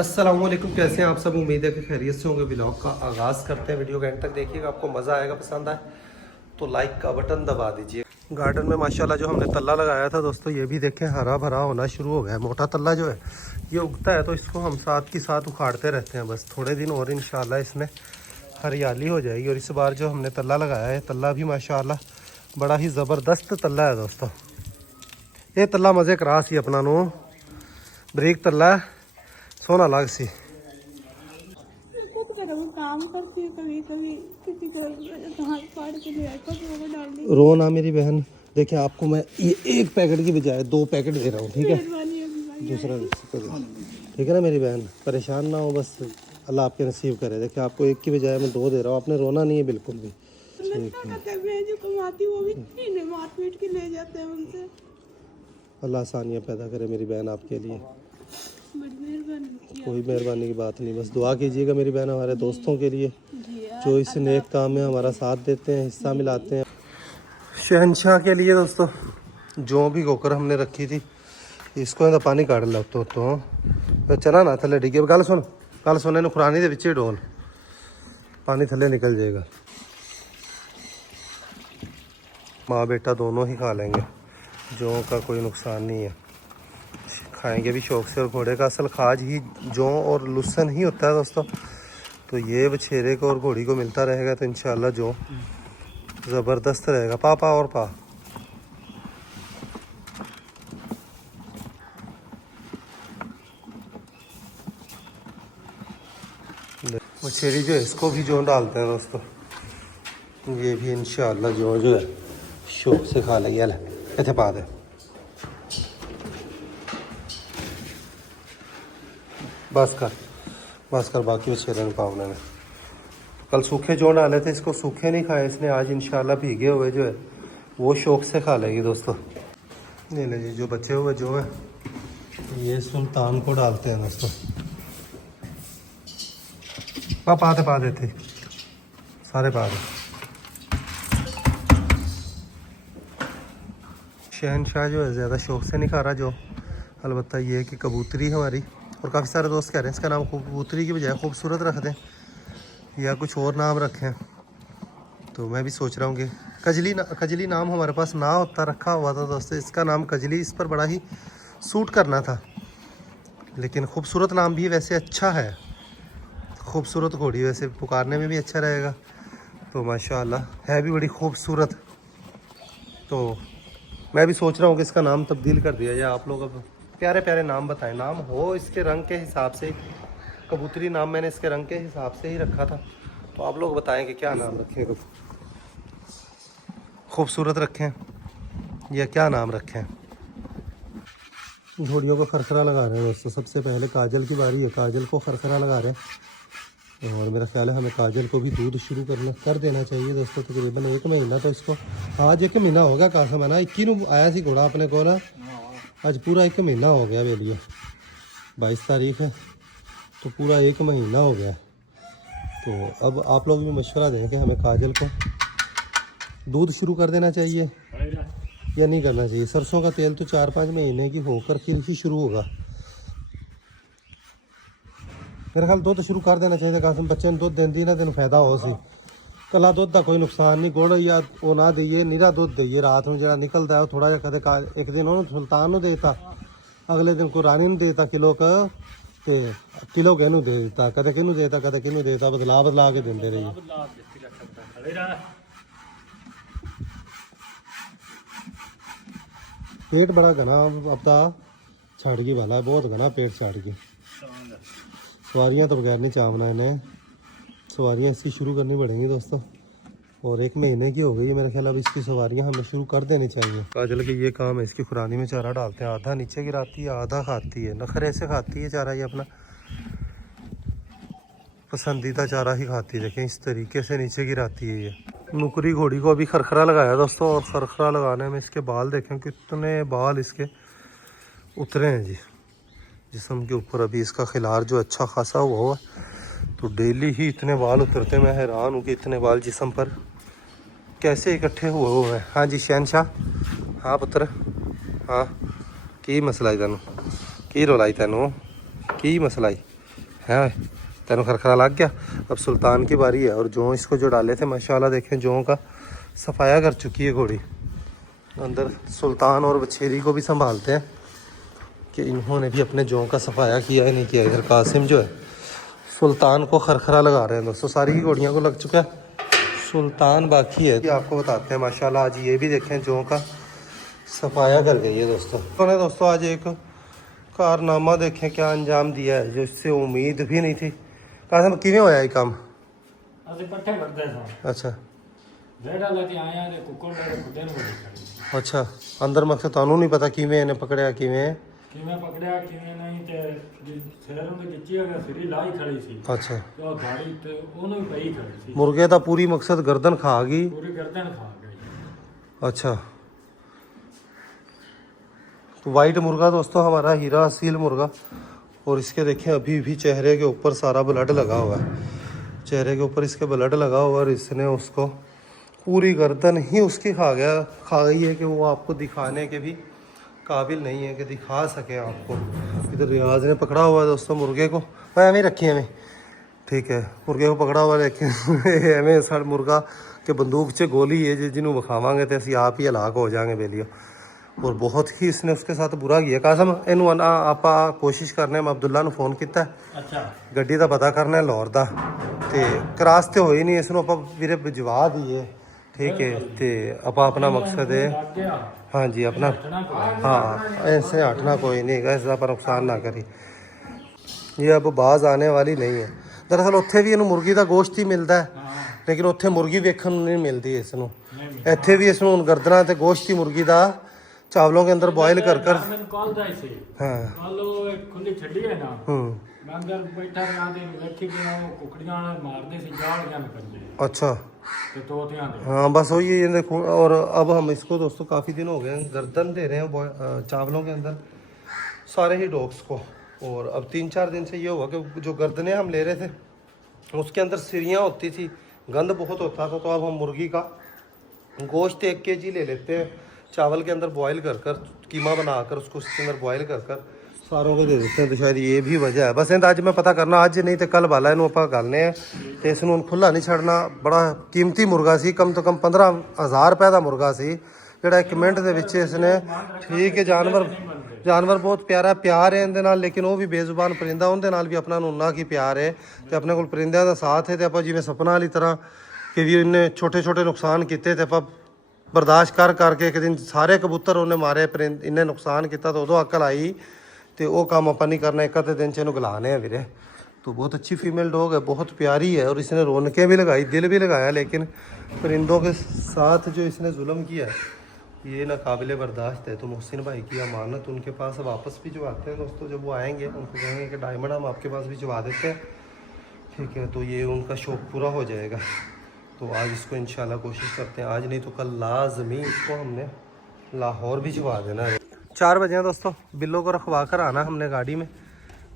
अस्सलामुअलैकुम, कैसे हैं आप सब। उम्मीद है कि खैरियत से होंगे। व्लॉग का आगाज़ करते हैं। वीडियो के एंड तक देखिएगा, आपको मज़ा आएगा। पसंद आए तो लाइक का बटन दबा दीजिए। गार्डन में माशाल्लाह जो हमने तल्ला लगाया था दोस्तों, ये भी देखें हरा भरा होना शुरू हो गया है। मोटा तल्ला जो है ये उगता है तो इसको हम साथ की साथ उखाड़ते रहते हैं। बस थोड़े दिन और इंशाल्लाह इसमें हरियाली हो जाएगी। और इस बार जो हमने तल्ला लगाया है, तल्ला भी माशाल्लाह बड़ा ही ज़बरदस्त तल्ला है दोस्तों। ये तल्ला मज़े करा सी अपना नो बरीक तल्ला सोना लाग सी। काम करती है कभी कभी किसी को हाथ फाड़ के ले आकर वो डाल दी। रो ना मेरी बहन, देखिए आपको मैं ये एक पैकेट की बजाय 2 पैकेट दे रहा हूँ, ठीक है। दूसरा ठीक है ना मेरी बहन, परेशान ना हो, बस अल्लाह आपके नसीब करे। देखिए आपको एक की बजाय मैं 2 दे रहा हूँ, आपने रोना नहीं है बिल्कुल भी। जो कमाती वो भी मार पीट के ले जाते हैं उनसे। अल्लाह आसानियाँ पैदा करे मेरी बहन आपके लिए। कोई मेहरबानी की बात नहीं, बस दुआ कीजिएगा मेरी बहन हमारे दोस्तों के लिए जो इस नेक काम में हमारा साथ देते हैं, हिस्सा मिलाते हैं। शहनशाह के लिए दोस्तों जो भी गोकर हमने रखी थी, इसको पानी काट लो तो चला ना थले डिगे। गल सुन खुरानी के पिछे डोल पानी थले निकल जाएगा। माँ बेटा दोनों ही खा लेंगे, जौ का कोई नुकसान नहीं है, खाएंगे भी शौक से। और घोड़े का असल खाज ही जौ और लुसन ही होता है दोस्तों। तो ये बछेरे को और घोड़ी को मिलता रहेगा तो इंशाल्लाह जौ ज़बरदस्त रहेगा। पा और पा। बछेरी जो है इसको भी जौ डालते हैं दोस्तों, ये भी इंशाल्लाह जौ जो है शौक से खा लेगी। इतने पा दे, बस कर बाकी बछेरे ने पावने में। कल सूखे जौ डाले थे, इसको सूखे नहीं खाए इसने। आज इंशाल्लाह भीगे हुए जो है वो शौक से खा लेगी दोस्तों। नहीं जी, जो बचे हुए जो है ये सुल्तान को डालते हैं दोस्तों। पा देते सारे पा दे। शहनशाह जो है ज़्यादा शौक से नहीं खा रहा जो, अलबत्ता ये है कि कबूतरी हमारी, और काफ़ी सारे दोस्त कह रहे हैं इसका नाम कबूतरी की बजाय खूबसूरत रख दें या कुछ और नाम रखें। तो मैं भी सोच रहा हूँ कि कजली नाम हमारे पास ना होता रखा हुआ था दोस्तों। इसका नाम कजली इस पर बड़ा ही सूट करना था, लेकिन खूबसूरत नाम भी वैसे अच्छा है। खूबसूरत घोड़ी वैसे पुकारने में भी अच्छा रहेगा। तो माशाल्लाह है भी बड़ी खूबसूरत। तो मैं भी सोच रहा हूँ कि इसका नाम तब्दील कर दिया जाए। आप लोग अब प्यारे प्यारे नाम बताएं, नाम हो इसके रंग के हिसाब से। कबूतरी नाम मैंने इसके रंग के हिसाब से ही रखा था, तो आप लोग बताएं कि क्या नाम रखें, खूबसूरत रखें या क्या नाम रखें। घोड़ियों को खरखरा लगा रहे हैं दोस्तों। सबसे पहले काजल की बारी है, काजल को खरखरा लगा रहे हैं। और मेरा ख्याल है हमें काजल को भी दूध शुरू कर देना चाहिए दोस्तों। तकरीबन 1 महीना तो इसको, आज 1 महीना हो गया कासम है ना। 21 आया सी घोड़ा अपने को ना, आज पूरा 1 महीना हो गया मेरे लिए। 22 तारीख है तो पूरा 1 महीना हो गया। तो अब आप लोग भी मशवरा दें कि हमें काजल को दूध शुरू कर देना चाहिए या नहीं करना चाहिए। सरसों का तेल तो 4-5 महीने की होकर फिर ही शुरू होगा। मेरे ख्याल दूध शुरू कर देना चाहिए। कासम बच्चे दुध देंदी ना तेन फायदा हो सी। कला दुध का कोई नुकसान नहीं। गुड़ या वो ना दईए, निरा दुध दईए। रात में जो निकलता है वो थोड़ा जहा कदे एक दिन उन्होंने सुल्तान को देता, अगले दिन को रानी देता किलो का, तो किलो किनू दे देता, कदे किनू देता कदे किनू देता, बदला के देंदे रहिए। पेट बड़ा घना अब छड़ गई वाला है, बहुत घना पेट छड़ गई। सवारियाँ तो बगैर नहीं चावना इन्हें, सवारियाँ इसकी शुरू करनी पड़ेंगी दोस्तों। और 1 महीने की हो गई है मेरे ख्याल। अब इसकी सवारियाँ हमें शुरू कर देनी चाहिए। काजल के ये काम है, इसकी खुरानी में चारा डालते हैं। आधा नीचे गिराती है, आधा खाती है। नखरे से खाती है चारा, ये अपना पसंदीदा चारा ही खाती है। देखें इस तरीके से नीचे गिराती है ये। नुकरी घोड़ी को अभी खरखरा लगाया दोस्तों, और खरखरा लगाने में इसके बाल देखें कितने बाल इसके उतरे हैं जी जिस्म के ऊपर। अभी इसका खिलार जो अच्छा खासा हुआ तो डेली ही इतने बाल उतरते। मैं हैरान हूँ कि इतने बाल जिस्म पर कैसे इकट्ठे हुए हैं। हाँ जी शहनशाह, हाँ पुत्र, हाँ की मसला है तेनों, की रौला है तेनों, की मसला है। है तेनों खरखरा लग गया। अब सुल्तान की बारी है। और जो इसको जो डाले थे माशाल्लाह देखें जों का सफाया कर चुकी है घोड़ी। अंदर सुल्तान और बछेरी को भी संभालते हैं कि इन्होंने भी अपने जों का सफाया किया है नहीं किया। इधर कासिम जो है सुल्तान को खरखरा लगा रहे हैं दोस्तों। सारी ही घोड़ियों को लग चुका है, सुल्तान बाकी है। आपको बताते हैं माशाल्लाह आज ये भी देखें जों का सफाया कर गई है दोस्तों। उन्होंने दोस्तों आज एक कारनामा देखें क्या अंजाम दिया है जो इससे उम्मीद भी नहीं थी। कासिम किवें होया ये काम? ਅਸੀਂ ਪੱਠੇ ਵਰਦੇ ਸਾਂ अच्छा ਜਿਹੜਾ ਲੈ ਕੇ ਆਇਆ ਤੇ ਕੁੱਕੜ ਲੈ ਕੇ ਕੁੱਤੇ ਨੂੰ ਖੜੀ अच्छा अंदर मकसद ਤੁਹਾਨੂੰ नहीं पता किवें इन्हें पकड़िया किवें ਕਿਵੇਂ ਪਕੜਿਆ ਕਿਵੇਂ ਨਹੀਂ ਤੇ ਸਿਰ ਨੂੰ ਗਿੱਚੀ ਹੋ ਗਿਆ ਸਿਰੀ ਲਾਈ ਖੜੀ ਸੀ अच्छा ਤੇ ਉਹ ਗਾੜੀ ਤੇ ਉਹਨੂੰ ਹੀ ਪਈ ਖੜੀ ਸੀ मुर्गे का पूरी मकसद गर्दन खा गई। ਪੂਰੀ ਗਰਦਨ ਖਾ ਗਈ। अच्छा तो वाइट मुर्गा दोस्तों हमारा हीरा असील मुर्गा। और इसके देखें अभी भी चेहरे के ऊपर सारा ब्लड लगा हुआ है, चेहरे के ऊपर इसके ब्लड लगा हुआ है। और इसने उसको पूरी गर्दन ही उसकी खा गई है कि वो आपको दिखाने के भी काबिल नहीं है कि दिखा सके आपको। इधर रियाज ने पकड़ा हुआ है दोस्तों मुर्गे को, मैं एवं रखी हमें ठीक है मुर्गे को पकड़ा हुआ लेकिन एवं साढ़े मुर्गा के बंदूक से गोली है जिन्होंने विखावांगे तो असं आप ही हलाक हो जाएंगे बेलियो। और बहुत ही इसने उसके साथ बुरा किया। कासम इनू आप कोशिश करने मैं अब्दुल्ला ने फोन किया ਅੱਛਾ गड्डी का पता करना लाहौर का तो क्रॉस तो हो ही नहीं इसनों आप वीरे भिजवा दीए ठीक है। तो आप अपना मकसद है ਲੱਗ ਗਿਆ हाँ जी अपना ਹਟਣਾ ਕੋਈ हाँ ऐसे हटना कोई नहीं है, इसका पर नुकसान ना करी। ये अब बाज आने वाली नहीं है। दरअसल उत्थे भी इनू मुर्गी का गोश्त ही मिलता है ਹਾਂ लेकिन उत्थे मुर्गी वेखण नूं नहीं मिलती इसनों। ਨਹੀਂ ਇੱਥੇ ਵੀ ਇਸ ਨੂੰ ਹੁਣ ਗਰਦਨਾਂ ਤੇ ਗੋਸ਼ਤ ਦੀ ਮੁਰਗੀ ਦਾ ਚਾਵਲੋਂ के अंदर बॉयल कर ਮੈਨੂੰ ਕਾਲ ਦਾ ਸੀ हाँ ਕੱਲ ਉਹ ਇੱਕ ਖੁੱਲੀ ਛੱਡੀ ਹੈ ਨਾ हम्म ਮੈਂ ਅੰਦਰ ਬੈਠਾ ਰਿਹਾ ਤੇ ਵੇਖੀ ਕਿ ਉਹ ਕੁਕੜੀਆਂ ਨਾਲ ਮਾਰਦੇ ਸੀ ਜਾਲੀਆਂ ਨਾਲ ਕੰਦੇ अच्छा ਤੇ ਤੋਤਿਆਂ ਦੇ हाँ बस वही ये देखो। और अब हम इसको दोस्तों काफ़ी दिन हो गए हैं गर्दन दे रहे हैं चावलों के अंदर सारे ही डॉग्स को। और अब 3-4 दिन से ये हुआ कि जो गर्दनें हम ले रहे थे उसके अंदर सिरियाँ होती थी, गंद बहुत होता था। तो अब हम मुर्गी का गोश्त 1 kg ले लेते हैं, चावल के अंदर बॉयल कर कीमा बनाकर उसको उसके अंदर बॉयल कर सारों को दे देते हैं। तो शायद ये भी वजह है। बस अज मैं पता करना अज नहीं तो कल वाला इनू आप गलने तो इसनों खुला नहीं छड़ना। बड़ा कीमती मुर्गा सी, कम तो कम 15,000 रुपए का मुर्गा सी जोड़ा 1 मिनट के इसने ठीक है। जानवर बहुत प्यारा प्यार है इनके नाल, लेकिन वो भी बेजुबान परिंदा उनके नाल भी अपना उन्ना की प्यार है। तो अपने को परिंदों का साथ है तो आप जिवें सपना वाली तरह कि भी इन्हें छोटे छोटे नुकसान किए तो आप बर्दाश्त करके एक दिन सारे कबूतर उन्हें मारे परिंद इन्हें नुकसान किया तो उदों अकल आई तो वो काम आप नहीं करना। एक आधे दिन च इन्हूं गलाने वीरे। तो बहुत अच्छी फीमेल डॉग है, बहुत प्यारी है। और इसने रौनकें भी लगाई, दिल भी लगाया, लेकिन परिंदों के साथ जो इसने जुल्म किया है ये नाकाबिले बर्दाश्त है। तो मोहसिन भाई की अमानत उनके पास वापस भी जो आते हैं दोस्तों, जब वो आएंगे उनको कहेंगे कि डायमंड हम आपके पास भिजवा देते हैं ठीक है। तो ये उनका शौक़ पूरा हो जाएगा। तो आज इसको इंशाल्लाह कोशिश करते हैं, आज नहीं तो कल लाजमी इसको हमने लाहौर भिजवा देना है। 4 बजे हैं दोस्तों, बिल्लो को रखवा कर आना हमने गाड़ी में।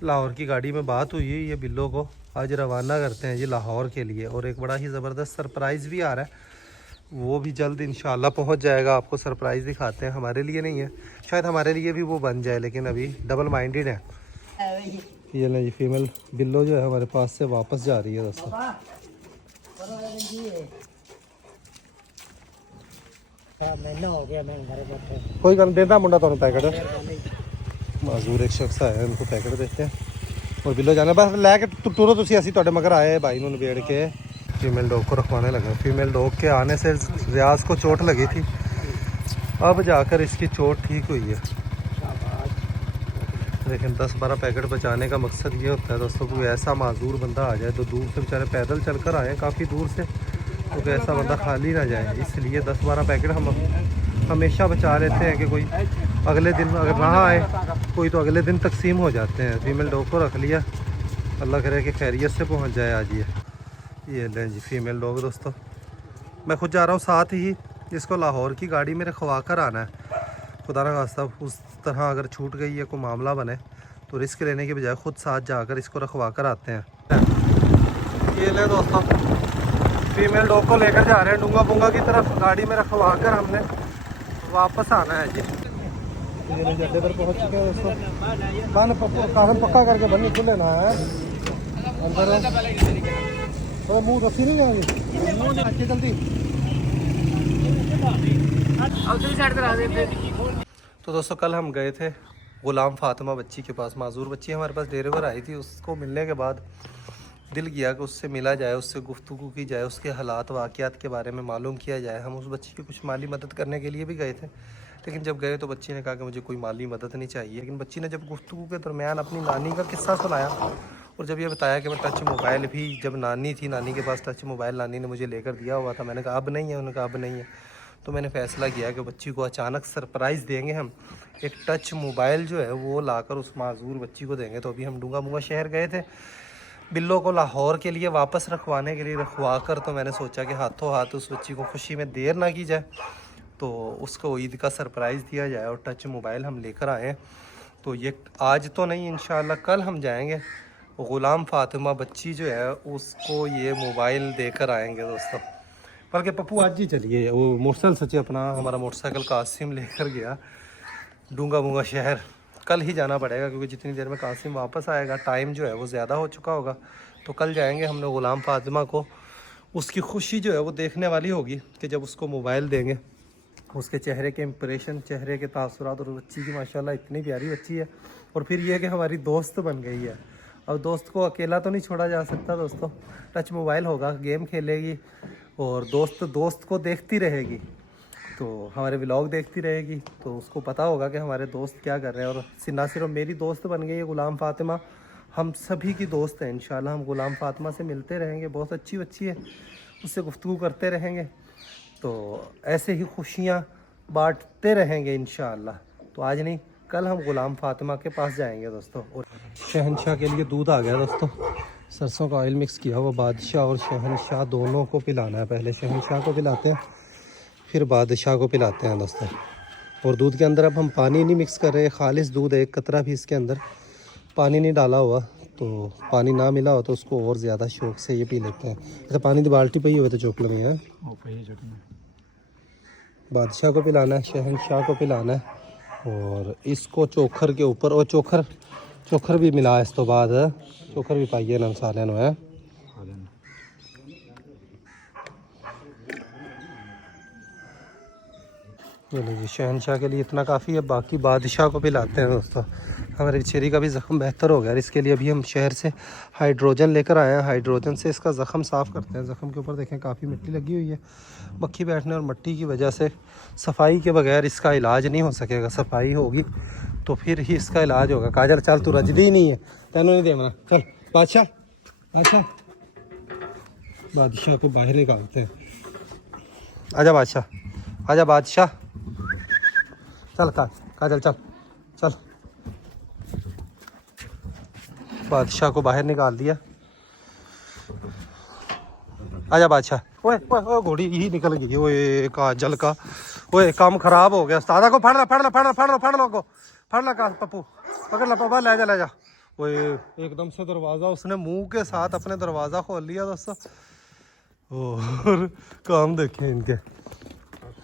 लाहौर की गाड़ी में बात हुई है, ये बिल्लो को आज रवाना करते हैं जी लाहौर के लिए। और एक बड़ा ही ज़बरदस्त सरप्राइज़ भी आ रहा है, वो भी जल्द इंशाल्लाह पहुंच जाएगा। आपको सरप्राइज़ दिखाते हैं, हमारे लिए नहीं है, शायद हमारे लिए भी वो बन जाए, लेकिन अभी डबल माइंडेड है। ये ना, ये फीमेल बिल्लो जो है हमारे पास से वापस जा रही है दोस्तों। ਮਹੀਨਾ ਹੋ ਗਿਆ ਮੈਂ ਘਰੇ ਬੈਠੇ कोई गल देता मुंडा तुम पैकेट माजूर एक शख्स आया है, उनको पैकेट देते हैं और बिल्लो जाना बस लैके टुरो तुसी असी तुहाडे मगर आए भाई नूं निबेड़ के फीमेल डॉग को रखवाने लगे। फीमेल डॉग के आने से रियाज को चोट लगी थी, अब जाकर इसकी चोट ठीक हुई है। लेकिन 10-12 पैकेट बचाने का मकसद ये होता है दोस्तों, कोई ऐसा माजूर बंदा आ जाए तो दूर से बेचारे पैदल चल कर आए काफ़ी दूर से, तो कोई ऐसा बंदा खाली ना जाए, इसलिए 10-12 पैकेट हम हमेशा बचा लेते हैं कि कोई अगले दिन अगर ना आए कोई तो अगले दिन तकसीम हो जाते हैं। फीमेल डॉग को रख लिया, अल्लाह करे कि खैरियत से पहुंच जाए आज। ये लें जी फीमेल डॉग दोस्तों, मैं खुद जा रहा हूँ, साथ ही इसको लाहौर की गाड़ी में रखवा कर आना है। खुदा ना खास्ता उस तरह अगर छूट गई है कोई मामला बने तो रिस्क लेने के बजाय खुद साथ जाकर इसको रखवा कर आते हैं। ये ले दोस्तों, फीमेल डॉग को लेकर जा रहे हैं डूंगा बुंगा की तरफ, गाड़ी में रखवा कर हमने वापस आना है जी। ये अड्डे पर पहुँच चुके हैं दोस्तों, कान पक्का करके बनी खुले ना है। अंदर तो मुंह रस्सी नहीं जाएगी अच्छी जल्दी। तो दोस्तों कल हम गए थे गुलाम फातिमा बच्ची के पास। माजूर बच्ची हमारे पास डेरे पर आई थी। उसको मिलने के बाद दिल किया कि उससे मिला जाए, उससे गुफ्तगू की जाए, उसके हालात वाक़यात के बारे में मालूम किया जाए। हम उस बच्ची की कुछ माली मदद करने के लिए भी गए थे, लेकिन जब गए तो बच्ची ने कहा कि मुझे कोई माली मदद नहीं चाहिए। लेकिन बच्ची ने जब गुफ्तगू के दरमियान अपनी नानी का किस्सा सुनाया और जब ये बताया कि मैं टच मोबाइल भी जब नानी थी, नानी के पास टच मोबाइल नानी ने मुझे लेकर दिया हुआ था, मैंने कहा अब नहीं है, उन्होंने कहा अब नहीं है। तो मैंने फ़ैसला किया कि बच्ची को अचानक सरप्राइज़ देंगे हम, एक टच मोबाइल जो है वो लाकर उस माजूर बच्ची को देंगे। तो अभी हम डूंगा मुंगा शहर गए थे बिल्लो को लाहौर के लिए वापस रखवाने के लिए, रखवा कर तो मैंने सोचा कि हाथों हाथ उस बच्ची को खुशी में देर ना की जाए, तो उसको ईद का सरप्राइज़ दिया जाए और टच मोबाइल हम लेकर आए हैं। तो ये आज तो नहीं, इंशाल्लाह कल हम जाएंगे, ग़ुलाम फातिमा बच्ची जो है उसको ये मोबाइल देकर आएंगे दोस्तों। बल्कि पप्पू आज ही चलिए, वो मोटरसाइकिल सच्चे अपना हमारा मोटरसाइकिल कासिम लेकर गया डूंगा मूंगा शहर। कल ही जाना पड़ेगा क्योंकि जितनी देर में कासिम वापस आएगा टाइम जो है वो ज़्यादा हो चुका होगा। तो कल जाएंगे हमने ग़ुलाम फातिमा को, उसकी खुशी जो है वो देखने वाली होगी कि जब उसको मोबाइल देंगे, उसके चेहरे के इम्प्रेशन, चेहरे के तासुरात। और बच्ची की माशाल्लाह इतनी प्यारी बच्ची है। और फिर ये कि हमारी दोस्त बन गई है। अब दोस्त को अकेला तो नहीं छोड़ा जा सकता दोस्तों, टच मोबाइल होगा, गेम खेलेगी और दोस्त को देखती रहेगी, तो हमारे व्लॉग देखती रहेगी, तो उसको पता होगा कि हमारे दोस्त क्या कर रहे हैं। और ना सिर्फ मेरी दोस्त बन गई है ग़ुलाम फातिमा, हम सभी की दोस्त हैं। इंशाल्लाह हम ग़ुलाम फातिमा से मिलते रहेंगे, बहुत अच्छी बच्ची है, उससे गुफ्तगू करते रहेंगे, तो ऐसे ही खुशियाँ बांटते रहेंगे इंशाल्लाह। तो आज नहीं कल हम ग़ुलाम फातिमा के पास जाएंगे दोस्तों। और शहनशाह के लिए दूध आ गया दोस्तों, सरसों का ऑयल मिक्स किया हुआ। बादशाह और शहनशाह दोनों को पिलाना है, पहले शहनशाह को पिलाते हैं फिर बादशाह को पिलाते हैं दोस्तों। और दूध के अंदर अब हम पानी नहीं मिक्स कर रहे, खालिस दूध है, एक कतरा भी इसके अंदर पानी नहीं डाला हुआ। तो पानी ना मिला हो तो उसको और ज़्यादा शौक से ये पी लेते हैं। अच्छा पानी की बाल्टी पे ही हुए तो चोकला में है। बादशाह को पिलाना है, शहनशाह को पिलाना है और इसको चोखर के ऊपर, और चोखर भी मिला इस तो बाद चोखर भी पाइए ना साले है। जी शहनशाह के लिए इतना काफ़ी है, बाकी बादशाह को पिलाते हैं दोस्तों। हमारे चेरी का भी ज़ख़म बेहतर हो गया है, इसके लिए अभी हम शहर से हाइड्रोजन लेकर आए हैं। हाइड्रोजन से इसका ज़ख़म साफ़ करते हैं। ज़ख़म के ऊपर देखें काफ़ी मिट्टी लगी हुई है, मक्खी बैठने और मिट्टी की वजह से सफाई के बगैर इसका इलाज नहीं हो सकेगा। सफाई होगी तो फिर ही इसका इलाज होगा। काजल चल तू रजदी ही नहीं है, तेनों नहीं देना, चल बादशाह। अच्छा बादशाह को बाहर निकालते हैं, आजा बादशाह, आजा बादशाह, चल काजल चल चल। बादशाह को बाहर निकाल दिया, आजा बादशाह। ओए ओए ओए घोड़ी ही निकल गई, ओए काजल का, ओए काम खराब हो गया। दादा को फड़ ला का पप्पू, पकड़ ला पापा, ले जा। ओए एकदम से दरवाज़ा उसने मुंह के साथ अपने दरवाज़ा खोल लिया दोस्तों। और काम देखें इनके,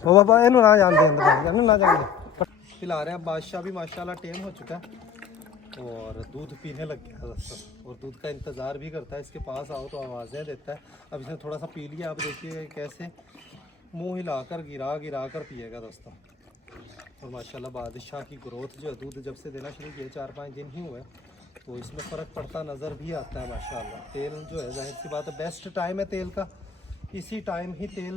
ओ बाबा इन्हों ना जान दे, ना जान दे। पिला रहे हैं। बादशाह भी माशाल्लाह टेम हो चुका है और दूध पीने लग गया दोस्तों, और दूध का इंतज़ार भी करता है। इसके पास आओ तो आवाज़ें देता है। अब इसने थोड़ा सा पी लिया, अब देखिए कैसे मुंह हिलाकर गिरा कर पिएगा दोस्तों। और माशाल्लाह बादशाह की ग्रोथ जो है, दूध जब से देना शुरू किया 4-5 दिन ही हुए, तो इसमें फ़र्क पड़ता नज़र भी आता है माशाल्लाह। तेल जो है जाहिर सी बात है बेस्ट टाइम है तेल का, इसी टाइम ही तेल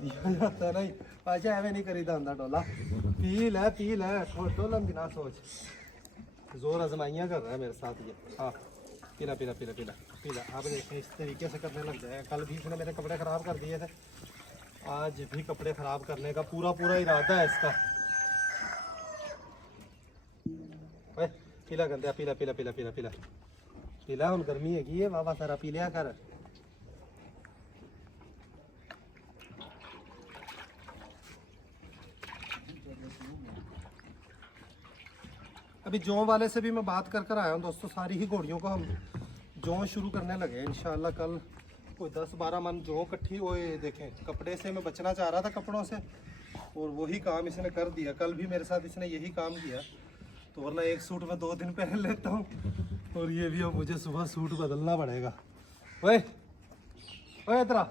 दिया जाता है। नहीं अच्छा एवं नहीं करी अंदा डोला, पी ले डोलन बिना सोच, जोर आजमाइयाँ कर रहा है मेरे साथ ये। हाँ पीला। आप देखें इस तरीके से करने लग जाए। कल भी इसने मेरे कपड़े ख़राब कर दिए थे, आज भी कपड़े ख़राब करने का पूरा इरादा है इसका। पीला गंदा, पीला हम गर्मी है कि वाह सारा पी लिया कर। अभी जौ वाले से भी मैं बात कर आया हूँ दोस्तों। सारी ही घोड़ियों को हम जौ शुरू करने लगे इंशाल्लाह। कल कोई 10-12 मन जौ इकट्ठी हुए। देखें कपड़े से मैं बचना चाह रहा था, कपड़ों से, और वही काम इसने कर दिया। कल भी मेरे साथ इसने यही काम किया, तो वरना एक सूट में 2 दिन पहन लेता हूँ, और ये भी अब मुझे सुबह सूट बदलना पड़ेगा। ओए ओए इधर आ,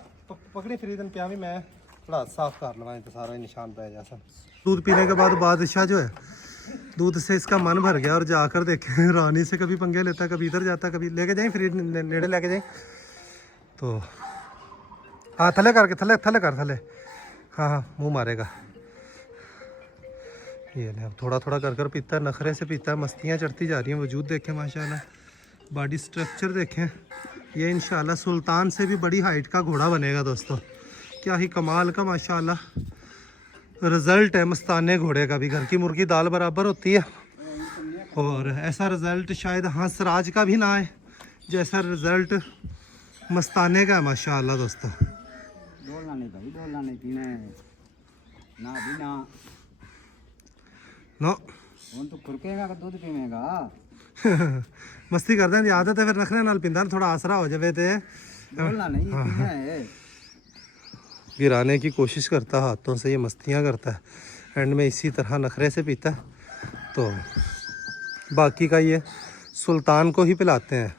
पकड़ी फरीदन प्या भी मैं थोड़ा साफ कर लवा तो सारा ही निशान पै जैसा। दूध पीने के बाद बादशाह जो है दूध से इसका मन भर गया और जाकर देखे रानी से कभी पंगे लेता, कभी इधर जाता, कभी लेके जाए फरीद नेड़े लेके जाए तो हाँ थले करके थले थले कर थले, हाँ हाँ मुँह मारेगा। ये ले अब थोड़ा थोड़ा कर कर पीता है, नखरे से पीता है, मस्तियाँ चढ़ती जा रही हैं। वजूद देखें माशाल्लाह, बॉडी स्ट्रक्चर देखें। ये इंशाल्लाह सुल्तान से भी बड़ी हाइट का घोड़ा बनेगा दोस्तों। क्या ही कमाल का माशाल्लाह रिज़ल्ट है मस्ताने घोड़े का भी। घर की मुर्गी दाल बराबर होती है और ऐसा रिज़ल्ट शायद हंस राज का भी ना आए जैसा रिज़ल्ट मस्ताने का है माशाल्लाह दोस्तों। डोलना नहीं भाई, डोलना नहीं पीना है ना भी ना। नो ਹੁਣ ਤੂੰ ਖੁਰਕੇਗਾ ਕਿ ਦੁੱਧ ਪੀਵੇਂਗਾ? मस्ती करते हैं आदत है फिर नखरे नाल पींदा थोड़ा आसरा हो जाए तो डोलना नहीं पीना है। गिराने की कोशिश करता है हाथों से, ये मस्तियाँ करता है, एंड में इसी तरह नखरे से पीता है। तो बाकी का ये सुल्तान को ही पिलाते हैं,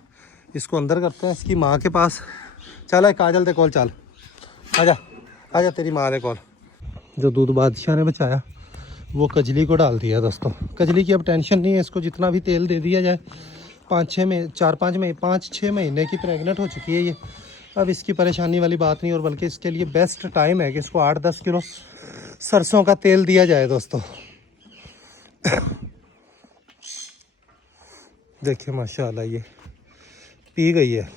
इसको अंदर करते हैं इसकी माँ के पास। चल काजल दे कॉल, चल आजा आजा तेरी माँ दे कॉल। जो दूध बादशाह ने बचाया वो कजली को डाल दिया दोस्तों। कजली की अब टेंशन नहीं है, इसको जितना भी तेल दे दिया जाए 5-6 महीने की प्रेग्नेंट हो चुकी है ये। अब इसकी परेशानी वाली बात नहीं, और बल्कि इसके लिए बेस्ट टाइम है कि इसको 8-10 किलो सरसों का तेल दिया जाए दोस्तों। देखिए माशाल्लाह ये पी गई है।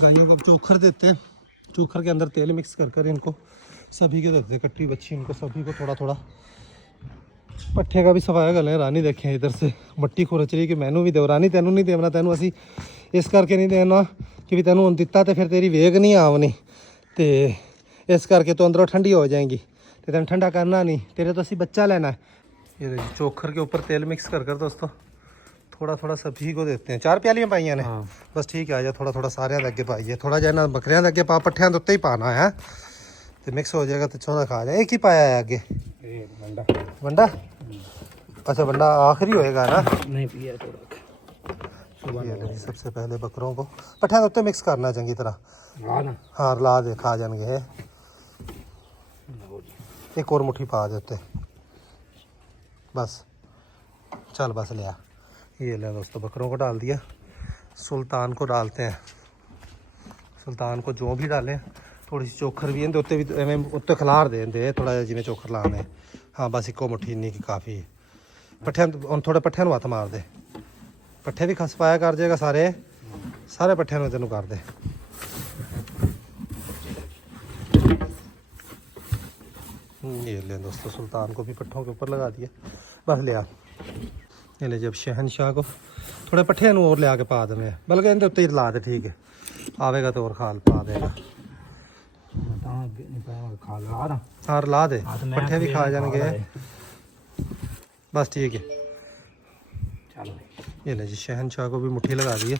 गायों को अब चोखर देते हैं, चोखर के अंदर तेल मिक्स कर कर इनको सभी के देते हैं, कट्टी बच्ची इनको सभी को थोड़ा थोड़ा। पट्ठे का भी सफाया कर लें। रानी देखें इधर से मट्टी खुरच रही कि मैनू भी दो। रानी तेनू नहीं देना, तेनू असी इस करके नहीं देना कि भी तेनू दिता तो फिर तेरी वेग नहीं आवनी, तो इस करके तो अंदरों ठंडी हो जाएंगी, तो तेन ठंडा करना नहीं, तेरे तो असी बच्चा लेना है। ये देखिए चोखर के ऊपर तेल मिक्स कर कर दोस्तों थोड़ा थोड़ा सभी को देते हैं। 4 प्यालियाँ पाइया ने, बस ठीक है। आ जा थोड़ा थोड़ा सारे अगे पाइए, थोड़ा जो ना बकरियां अगे पा, पट्ठियां उत्ते ही पाना है तो मिक्स हो जाएगा तो चौथा खा जाए। एक ही पाया है आगे वंडा। अच्छा वंडा आखिरी होएगा ना? नहीं पिया तो सबसे पहले बकरों को पट्ठियां उत्ते मिक्स करना चंगी तरह। हाँ ला दे, खा जाएंगे। एक और मुट्ठी पा दे उत्ते, बस चल बस लिया। ये ले दोस्तों बकरों को डाल दिया। सुल्तान को डालते हैं। सुल्तान को जो भी डालें, थोड़ी सी चोखर भी उत्ते भी एवं उत्ते खिलार देंगे थोड़ा जिहा जिवें चोखर लाने। हाँ बस इको मुट्ठी इन्नी की काफ़ी है। पट्ठियां हम थोड़े पट्ठियां हथ मार दे, पट्ठे भी खस पाया कर जाएगा सारे सारे पट्ठियां तेनों कर दे। ये ले दोस्तों सुल्तान को भी पट्ठों के ऊपर लगा दिया, बस लिया। ये ले जब शहनशाह को थोड़े पट्ठियां और लिया के पा देने, बल्कि इनके उत्ते ही ला दे, ठीक है आवेगा तो और खाल पा देगा। हाँ ला दे, पट्ठे भी खा जाएंगे, बस ठीक है। ये ले जी शहनशाह को भी मुट्ठी लगा दी है।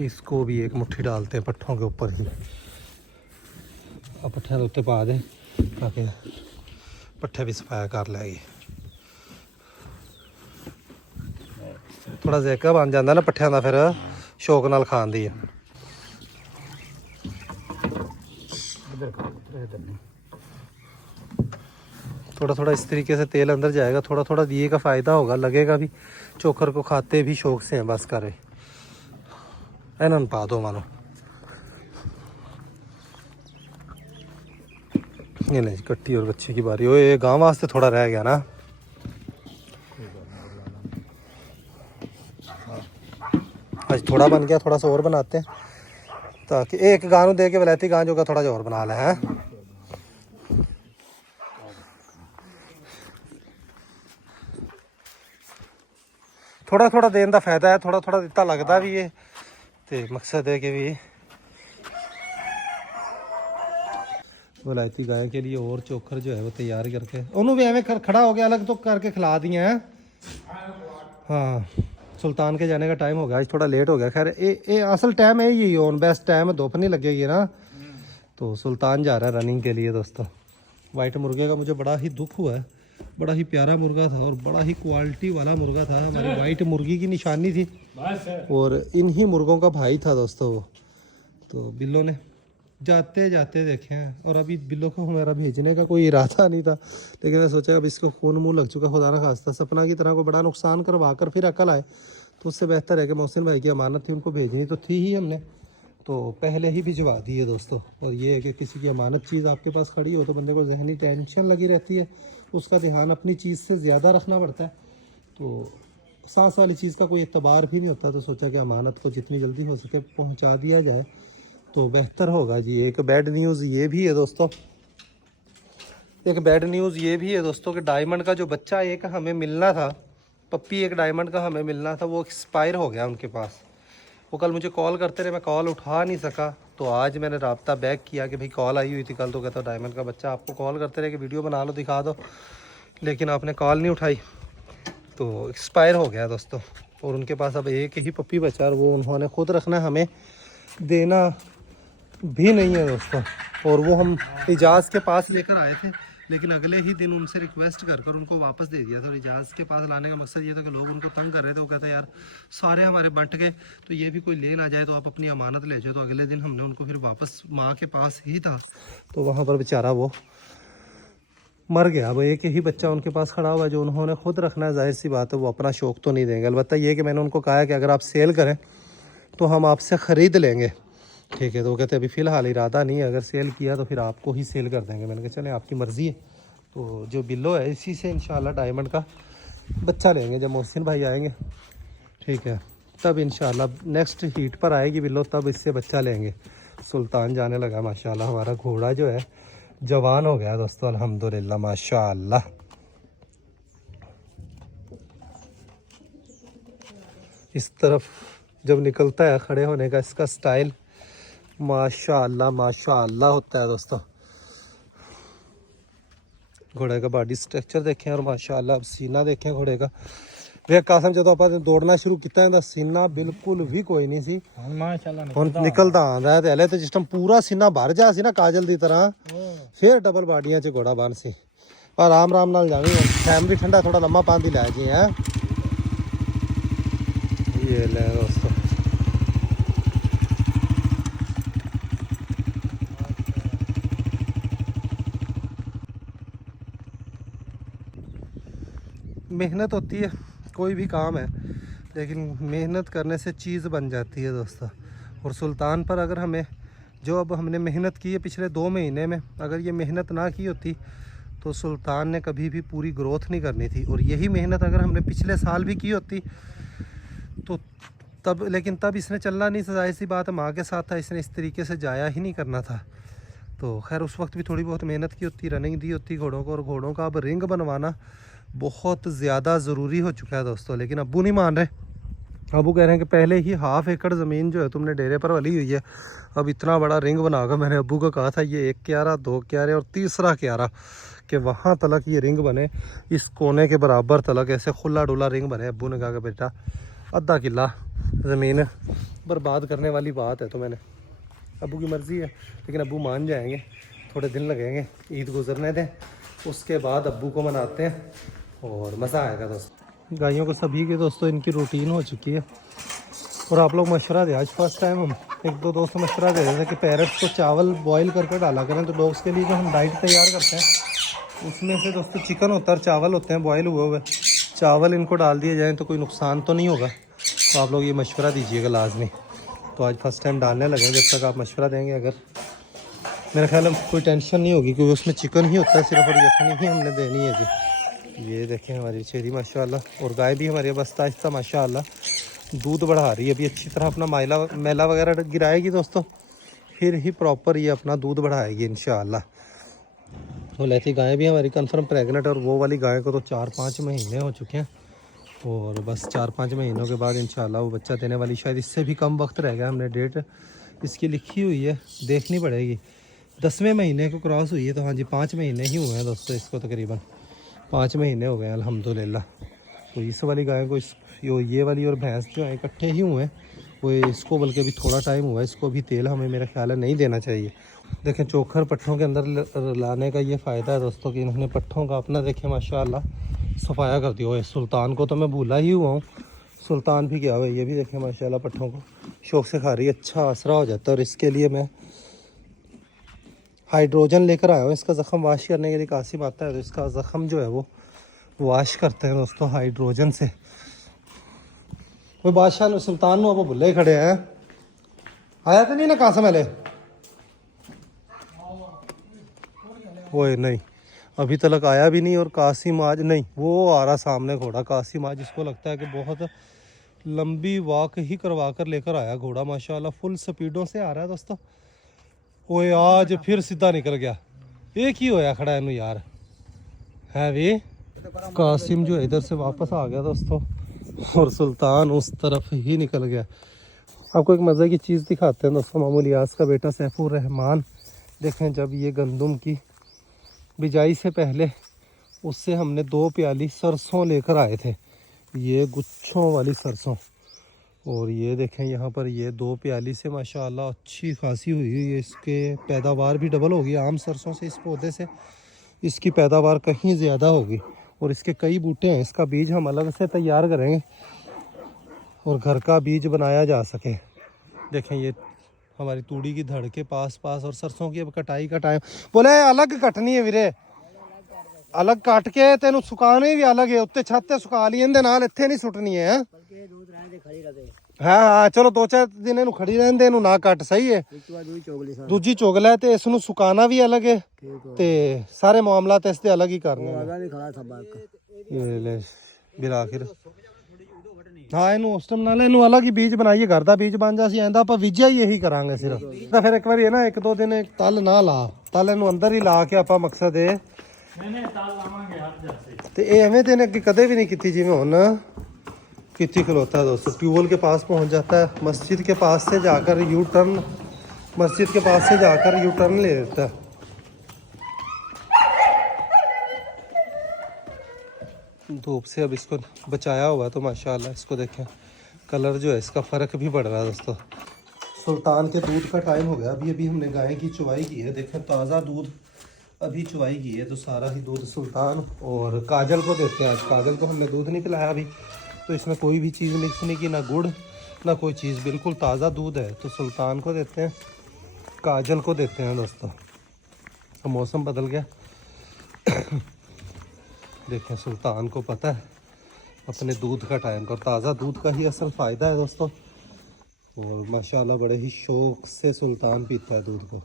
इसको भी एक मुट्ठी डालते हैं पट्ठों के ऊपर ही, और पट्ठे उत्ते पा दे ताकि पट्ठे भी सफाया कर लेगी। थोड़ा ज़ायका बन जाता ना पट्ठियां का, फिर शौक नाल खान दी है। थोड़ा थोड़ा इस तरीके से तेल अंदर जाएगा, थोड़ा थोड़ा दिए का फ़ायदा होगा, लगेगा भी चोखर को खाते भी शौक से हैं। बस करे इन्होंने पा दो मानो। ये नहीं कट्टी और बच्चे की बारी। ओए गांव वास्ते थोड़ा रह गया ना। आज थोड़ा बन गया, थोड़ा सा और बनाते हैं ताकि एक गांव दे के वलैती गांव जो का थोड़ा और बना लें हैं। थोड़ा थोड़ा देने का फायदा है, थोड़ा थोड़ा दिता लगता भी है, तो मकसद है कि भी वलायती गाय के लिए और चोखर जो है वो तैयार करके उन्होंने भी एवं खड़ा हो गया अलग तो करके खिला दिए हैं। हाँ सुल्तान के जाने का टाइम हो गया, आज थोड़ा लेट हो गया। खैर ये असल टाइम है यही ऑन बेस्ट टाइम है, धूप नहीं लगेगी ना। तो सुल्तान जा रहा है रनिंग के लिए दोस्तों, वाइट मुर्गे का मुझे बड़ा ही दुख हुआ है। बड़ा ही प्यारा मुर्गा था और बड़ा ही क्वालिटी वाला मुर्गा था, हमारी वाइट मुर्गी की निशानी थी बस और इन्हीं मुर्गों का भाई था दोस्तों वो। तो बिल्लों ने जाते जाते देखे हैं, और अभी बिल्लों को हमारा भेजने का कोई इरादा नहीं था, लेकिन मैं सोचा अब इसको खून मुँह लग चुका, खुदा ना खास्ता सपना की तरह को बड़ा नुकसान करवा कर फिर अकल आए, तो उससे बेहतर है कि मोहसिन भाई की अमानत थी, उनको भेजनी तो थी ही हमने, तो पहले ही भिजवा दी है दोस्तों। और ये है कि किसी की अमानत चीज़ आपके पास खड़ी हो तो बंदे को जहनी टेंशन लगी रहती है, उसका ध्यान अपनी चीज़ से ज़्यादा रखना पड़ता है, तो सांस वाली चीज़ का कोई एतबार भी नहीं होता। तो सोचा कि अमानत को जितनी जल्दी हो सके पहुंचा दिया जाए तो बेहतर होगा जी। एक बैड न्यूज़ ये भी है दोस्तों, एक बैड न्यूज़ ये भी है दोस्तों कि डायमंड का जो बच्चा एक हमें मिलना था, पप्पी एक डायमंड का हमें मिलना था, वो एक्सपायर हो गया उनके पास। वो कल मुझे कॉल करते रहे, मैं कॉल उठा नहीं सका, तो आज मैंने राब्ता बैक किया कि भाई कॉल आई हुई थी कल, तो कहता डायमंड का बच्चा आपको कॉल करते रहे कि वीडियो बना लो दिखा दो, लेकिन आपने कॉल नहीं उठाई, तो एक्सपायर हो गया दोस्तों। और उनके पास अब एक ही पप्पी बचा और वो उन्होंने खुद रखना, हमें देना भी नहीं है दोस्तों। और वो हम इजाज़ के पास लेकर आए थे, लेकिन अगले ही दिन उनसे रिक्वेस्ट कर कर उनको वापस दे दिया था। और इजाज़ के पास लाने का मकसद ये था कि लोग उनको तंग कर रहे थे, वो कहता यार सारे हमारे बंट गए तो ये भी कोई ले ना जाए, तो आप अपनी अमानत ले जाए। तो अगले दिन हमने उनको फिर वापस माँ के पास ही था, तो वहाँ पर बेचारा वो मर गया। वो एक ही बच्चा उनके पास खड़ा हुआ है जो उन्होंने खुद रखना है, जाहिर सी बात है वो अपना शौक़ तो नहीं देंगे। अलबत्ता ये कि मैंने उनको कहा है कि अगर आप सेल करें तो हम आपसे ख़रीद लेंगे, ठीक है। तो वो कहते अभी फ़िलहाल इरादा नहीं है, अगर सेल किया तो फिर आपको ही सेल कर देंगे। मैंने कहा चलें आपकी मर्ज़ी है। तो जो बिल्लो है इसी से इंशाल्लाह डायमंड का बच्चा लेंगे जब मोहसिन भाई आएंगे, ठीक है, तब इंशाल्लाह नेक्स्ट हीट पर आएगी बिल्लो, तब इससे बच्चा लेंगे। सुल्तान जाने लगा माशाल्लाह, हमारा घोड़ा जो है जवान हो गया दोस्तों अल्हम्दुलिल्लाह माशाल्लाह। इस तरफ जब निकलता है खड़े होने का इसका स्टाइल माशाल्लाह माशाल्लाह होता है दोस्तों। घोड़े का बॉडी स्ट्रक्चर देखें और माशाल्लाह अब सीना देखें घोड़े का। वे कासम जो आप दौड़ना शुरू किया है सीना बिल्कुल भी कोई नहीं सी, माशाल्लाह ਹੁਣ ਨਿਕਲਦਾ ਆਂਦਾ ਹੈ। ਤੇ ਹਲੇ ਤੇ ਜਿਸ ਟਾਈਮ ਪੂਰਾ ਸੀਨਾ ਭਰ ਜਾ ਸੀ ਨਾ ਕਾਜਲ ਦੀ ਤਰ੍ਹਾਂ, ਫਿਰ ਡਬਲ ਬਾਡੀਆਂ 'ਚ ਘੋੜਾ ਬਣ ਸੀ। ਪਰ ਆਰਾਮ ਨਾਲ ਜਾਵੀਂ, ਟਾਈਮ ਵੀ ਠੰਡਾ ਥੋੜਾ ਲੰਮਾ ਪਾਉਂਦੀ ਲੈ ਜੀ ਹੈ। ਇਹ ਲੈ ਦੋਸਤੋ मेहनत होती है, कोई भी काम है, लेकिन मेहनत करने से चीज़ बन जाती है दोस्तों। और सुल्तान पर अगर हमें जो अब हमने मेहनत की है पिछले 2 महीने में, अगर ये मेहनत ना की होती तो सुल्तान ने कभी भी पूरी ग्रोथ नहीं करनी थी। और यही मेहनत अगर हमने पिछले साल भी की होती तो तब, लेकिन तब इसने चलना नहीं था, जाहिर सी बात है माँ के साथ था, इसने इस तरीके से जाया ही नहीं करना था। तो खैर उस वक्त भी थोड़ी बहुत मेहनत की होती, रनिंग दी होती घोड़ों को। और घोड़ों का अब रिंग बनवाना बहुत ज़्यादा ज़रूरी हो चुका है दोस्तों। लेकिन अब्बू नहीं मान रहे, अब्बू कह रहे हैं कि पहले ही 1/2 एकड़ ज़मीन जो है तुमने डेरे पर वाली हुई है, अब इतना बड़ा रिंग बनाकर, मैंने अब्बू को कहा था ये 1 क्यारा 2 क्यारे और तीसरा क्यारा कि वहाँ तलक ये रिंग बने, इस कोने के बराबर तलक ऐसे खुला डुला रिंग बने। अब्बू ने कहा कि बेटा आधा किला ज़मीन बर्बाद करने वाली बात है। तो मैंने अब्बू की मर्ज़ी है, लेकिन अब्बू मान जाएंगे, थोड़े दिन लगेंगे, ईद गुजरने दें, उसके बाद अब्बू को मनाते हैं और मज़ा आएगा दोस्तों। गायों को सभी के दोस्तों इनकी रूटीन हो चुकी है। और आप लोग मशवरा दे, आज फर्स्ट टाइम हम 1-2 दोस्त मशवरा दे रहे थे कि पैरट्स को चावल बॉईल करके डाला करें। तो डॉग्स के लिए जो हम डाइट तैयार करते हैं उसमें से दोस्तों चिकन होता है और चावल होते हैं बॉयल हुए हुए, चावल इनको डाल दिए जाएँ तो कोई नुकसान तो नहीं होगा। तो आप लोग ये मशवरा दीजिएगा लाजमी। तो आज फर्स्ट टाइम डालने लगे, जब तक आप मशवरा देंगे अगर, मेरे ख्याल में कोई टेंशन नहीं होगी, क्योंकि उसमें चिकन ही होता है सिर्फ, और यखनी ही हमने देनी है जी। ये देखें हमारी चेरी माशाल्लाह। और गाय भी हमारी अब आहिस्ता आहिस्ता माशाल्लाह दूध बढ़ा रही है। अभी अच्छी तरह अपना मैला वगैरह गिराएगी दोस्तों, फिर ही प्रॉपर ये अपना दूध बढ़ाएगी इंशाल्लाह। तो लैती गाय भी हमारी कंफर्म प्रेग्नेंट, और वो वाली गाय को तो 4-5 महीने हो चुके हैं, और बस 4-5 महीनों के बाद इंशाल्लाह वो बच्चा देने वाली। शायद इससे भी कम वक्त रह गया, हमने डेट इसकी लिखी हुई है, देखनी पड़ेगी। 10वें महीने को क्रॉस हुई है, तो हाँ जी 5 महीने ही हुए हैं दोस्तों इसको, तकरीबन 5 महीने हो गए अल्हम्दुलिल्लाह। तो इस वाली गाय को ये वाली और भैंस जो है इकट्ठे ही हुए हैं, वो इसको बल्कि अभी थोड़ा टाइम हुआ है, इसको भी तेल हमें मेरा ख्याल है नहीं देना चाहिए। देखें चोखर पट्ठों के अंदर लाने का ये फ़ायदा है दोस्तों कि इन्होंने पट्ठों का अपना देखें माशाल्लाह सफाया कर दिया। सुल्तान को तो मैं भूला ही हुआ हूँ, सुल्तान भी गया हुआ है। ये भी देखें माशाल्लाह पट्ठों को शौक से खा रही है, अच्छा आसरा हो जाता है। और इसके लिए मैं हाइड्रोजन लेकर आया हूँ, इसका ज़ख़म वाश करने के लिए। कासिम आता है तो इसका ज़ख़म जो है वो वाश करते हैं दोस्तों हाइड्रोजन से। वो बादशाह सुल्तान नो अब भुल्ले ही खड़े हैं, आया तो नहीं ना कासिम वाले? वो नहीं, अभी तक आया भी नहीं। और कासिम आज नहीं, वो आ रहा सामने घोड़ा। कासिम आज इसको लगता है कि बहुत लंबी वॉक ही करवा कर लेकर आया घोड़ा माशाल्लाह, फुल स्पीडों से आ रहा है दोस्तों। ओए आज फिर सीधा निकल गया, एक ही होया खड़ा है यार है भी। कासिम जो इधर से वापस आ गया दोस्तों और सुल्तान उस तरफ ही निकल गया। आपको एक मज़े की चीज़ दिखाते हैं दोस्तों। मामू लियास का बेटा सैफुर रहमान देखें, जब ये गंदम की बिजाई से पहले उससे हमने 2 प्याली सरसों लेकर आए थे, ये गुच्छों वाली सरसों। और ये देखें यहाँ पर ये 2 प्याली से माशाल्लाह अच्छी खासी हुई है। इसके पैदावार भी डबल होगी आम सरसों से। इस पौधे से इसकी पैदावार कहीं ज़्यादा होगी। और इसके कई बूटे हैं, इसका बीज हम अलग से तैयार करेंगे और घर का बीज बनाया जा सके। देखें ये हमारी तूड़ी की धड़ के पास और सरसों की अब कटाई का टाइम। बोले अलग कटनी है वीरे, अलग कट के तेन सुकाने भी अलग है, उत्ते छत ते सुका ली इहदे नाल, इत्थे नहीं सुटनी है। हाँ हाँ चलो 2-4 दिन इहनू खड़ी रहन दे, इहनू ना कट सही है। दूजी चुग लै ते इसनू सुकाना भी अलग है ते सारे मामला ते इसते अलग ही करने ये ले फिर आखिर। हाँ इनू उस टाइम नाल इनू अलग ही बीज बनाइए, घर का बीज बन जा सी आंदा ਆਪਾਂ ਵਿਜਿਆ ਹੀ यही करांगे सिर्फ। तो फिर एक बार है ना 1-2 दिन तल ना ला, तल इनू अंदर ही ला के ਆਪਾਂ मकसद है ਤੇ ਇਹ ਐਵੇਂ ਤੇ ਨੇ ਕਿ ਕਦੇ ਵੀ ਨਹੀਂ ਕੀਤੀ ਜਿਵੇਂ ਹੁਣ कितनी खिलौता है दोस्तों। ट्यूबवेल के पास पहुंच जाता है, मस्जिद के पास से जाकर यू टर्न, मस्जिद के पास से जाकर यू टर्न ले लेता है। धूप से अब इसको बचाया हुआ है तो माशाल्लाह इसको देखें कलर जो है इसका फ़र्क भी पड़ रहा है दोस्तों। सुल्तान के दूध का टाइम हो गया, अभी अभी हमने गाय की चुवाई की है। देखें ताज़ा दूध अभी चुवाई की है, तो सारा ही दूध सुल्तान और काजल को देते हैं। आज काजल को हमने दूध नहीं पिलाया अभी, तो इसमें कोई भी चीज़ मिक्स नहीं की, ना गुड़ ना कोई चीज़, बिल्कुल ताज़ा दूध है। तो सुल्तान को देते हैं, काजल को देते हैं दोस्तों। तो मौसम बदल गया देखें सुल्तान को पता है अपने दूध का टाइम का, ताज़ा दूध का ही असल फ़ायदा है दोस्तों। और माशाल्लाह बड़े ही शौक़ से सुल्तान पीता है दूध को।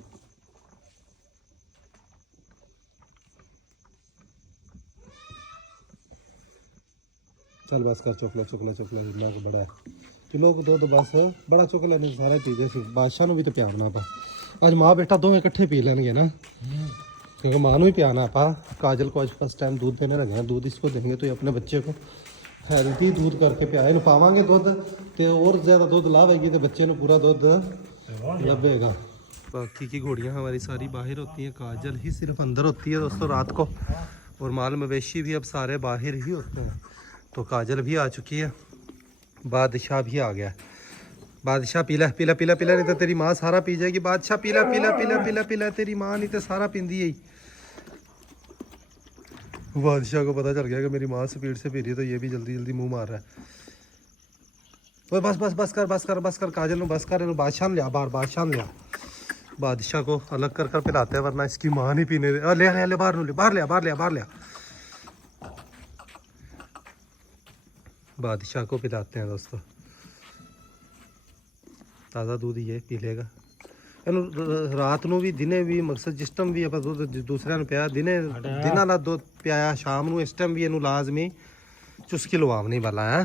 चल बस कर, चोकला चोकला चोकला जितना को बड़ा है किलो को दूध बस बड़ा चोकला नहीं सारा पी दे। बादशाह को भी तो पियाना पा, आज माँ बेटा दोवें इकट्ठे पी लेंगे ना, क्योंकि माँ को ही पियाना पा। काजल को आज फर्स्ट टाइम दूध देने लगे हैं, दूध इसको देंगे तो ये अपने बच्चे को हेल्दी दूध करके पियाए। पावांगे दूध तो और ज़्यादा दूध लावेगी तो बच्चे को पूरा दूध लभेगा। बाकी की घोड़ियाँ हमारी सारी बाहर होती हैं, काजल ही सिर्फ अंदर होती है दोस्तों रात को। और माल मवेशी भी अब सारे बाहर ही होते हैं। तो काजल भी आ चुकी है, बादशाह भी आ गया। बादशाह पीला पीला पीला पीला, नहीं तो तेरी माँ सारा पी जाएगी। बादशाह पीला पीला पीला पीला पीला, तेरी माँ नहीं तो सारा पींदी है। बादशाह को पता चल गया कि मेरी माँ स्पीड से पी रही है, तो ये भी जल्दी जल्दी मुंह मार रहा है। ओए बस बस बस कर बस कर बस कर, काजल नु बस कर, बादशाह ने लिया बाहर, बादशाह ने लिया। बादशाह को अलग कर कर पिलाते हैं वरना इसकी माँ नहीं पीने दे। ले ले बाहर ले, बाहर लिया बाहर लिया बाहर लिया। बादशाह को पिलाते हैं दोस्तों, ताज़ा दूध ये पी लेगा। रात ਨੂੰ भी दिने भी मकसद जिस टाइम भी ਆਪਾਂ ਦੁੱਧ ਦੂਸਰਿਆਂ ਨੂੰ ਪਿਆ ਦਿਨਾਂ ਨਾਲ ਦੁੱਧ ਪਿਆਇਆ, ਸ਼ਾਮ ਨੂੰ ਇਸ ਟਾइम भी ਇਹਨੂੰ लाजमी चुस्की लुभावनी वाला है।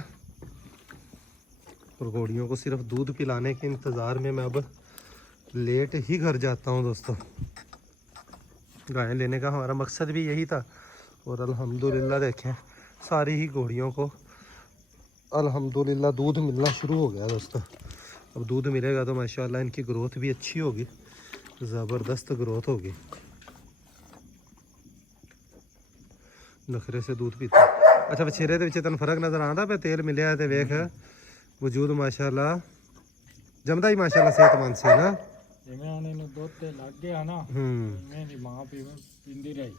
और घोड़ियों को सिर्फ दूध पिलाने के इंतज़ार में मैं अब लेट ही घर जाता हूँ दोस्तों। गाय लेने का हमारा मकसद भी यही था। और अल्हम्दुलिल्लाह देखें सारी ही घोड़ियों को अल्हम्दुलिल्लाह दूध मिलना शुरू हो गया दोस्तों। अब दूध मिलेगा तो माशाल्लाह इनकी ग्रोथ भी अच्छी होगी, ज़बरदस्त ग्रोथ होगी। नखरे से दूध पीता। अच्छा बछेरे के तेन फर्क नज़र आता पे तेल मिले तो वेख वजूद माशाल्लाह जमदा ही माशाल्लाह सेहतमंद से ना। ਜਿਵੇਂ ਹੁਣ ਇਹਨੂੰ ਦੁੱਧ ਤੇ ਲੱਗ ਗਿਆ ਨਾ ਇਵੇਂ ਦੀ ਮਾਂ ਪੀਂਦੀ ਰਹੀ।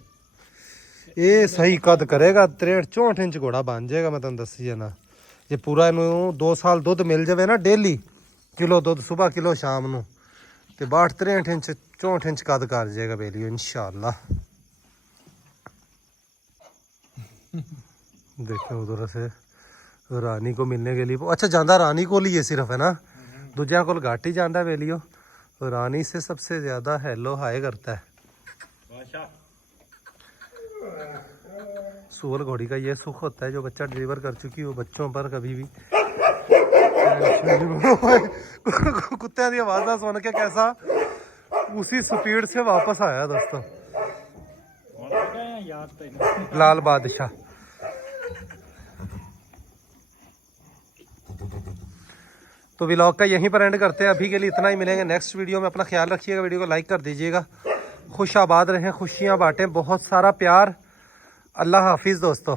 ਇਹ ਸਹੀ ਕਦ ਕਰੇਗਾ 63-64 ਇੰਚ ਘੋੜਾ ਬਣ ਜਾਏਗਾ। ਮੈਂ ਤੁਹਾਨੂੰ ਦੱਸੀ ਜਾਣਾ, ਜੇ ਪੂਰਾ ਇਹਨੂੰ 2 ਸਾਲ ਦੁੱਧ ਮਿਲ ਜਾਵੇ ਨਾ ਡੇਲੀ, ਕਿਲੋ ਦੁੱਧ ਸਵੇਰ ਕਿਲੋ ਸ਼ਾਮ ਨੂੰ, ਤੇ 62-63 ਇੰਚ 64 इंच कद कर जाएगा बेलियो इंशाल्लाह। देखो उधर से रानी को मिलने के लिए, अच्छा जाना रानी को लिए सिर्फ है ना, दूजा को घाट ही जाता बेलियो। रानी से सबसे ज्यादा हेलो हाय करता है। सूअर घोड़ी का ये सुख होता है, जो बच्चा डिलीवर कर चुकी हो बच्चों पर कभी भी कुत्ते की आवाज़ सुन के कैसा उसी स्पीड से वापस आया दोस्तों लाल बादशाह। तो व्लॉग का यहीं पर एंड करते हैं, अभी के लिए इतना ही। मिलेंगे नेक्स्ट वीडियो में। अपना ख्याल रखिएगा, वीडियो को लाइक कर दीजिएगा। खुश आबाद रहें, खुशियाँ बांटें, बहुत सारा प्यार। अल्लाह हाफिज़ दोस्तों।